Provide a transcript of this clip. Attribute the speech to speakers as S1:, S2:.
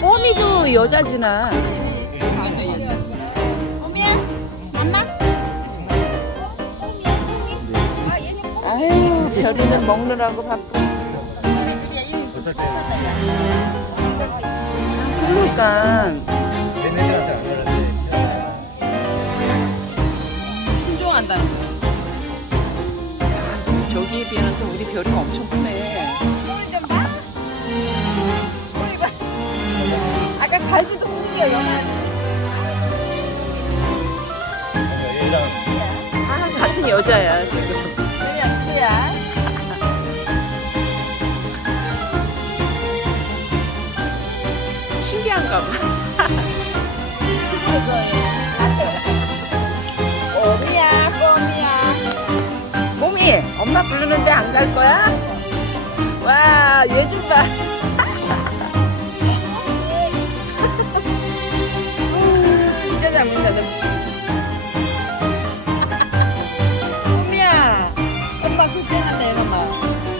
S1: 꼬미도 여자지나.
S2: 어미야, 엄마.
S1: 아유, 별이는 먹느라고 바쁘. 그러니까.
S2: 순종한다는 거.
S1: 저기에 비하면 또 우리 별이 엄청 크네.
S2: 갈비도 꼬리가 연한.
S1: 아, 같은 여자야, 지금.
S2: 그야, 그야.
S1: 신기한가 봐.
S2: 꼬미야, 꼬미야.
S1: 몸이 엄마 부르는데 안 갈 거야? 와, 얘좀 봐.
S2: 엄마 그렇게 하네,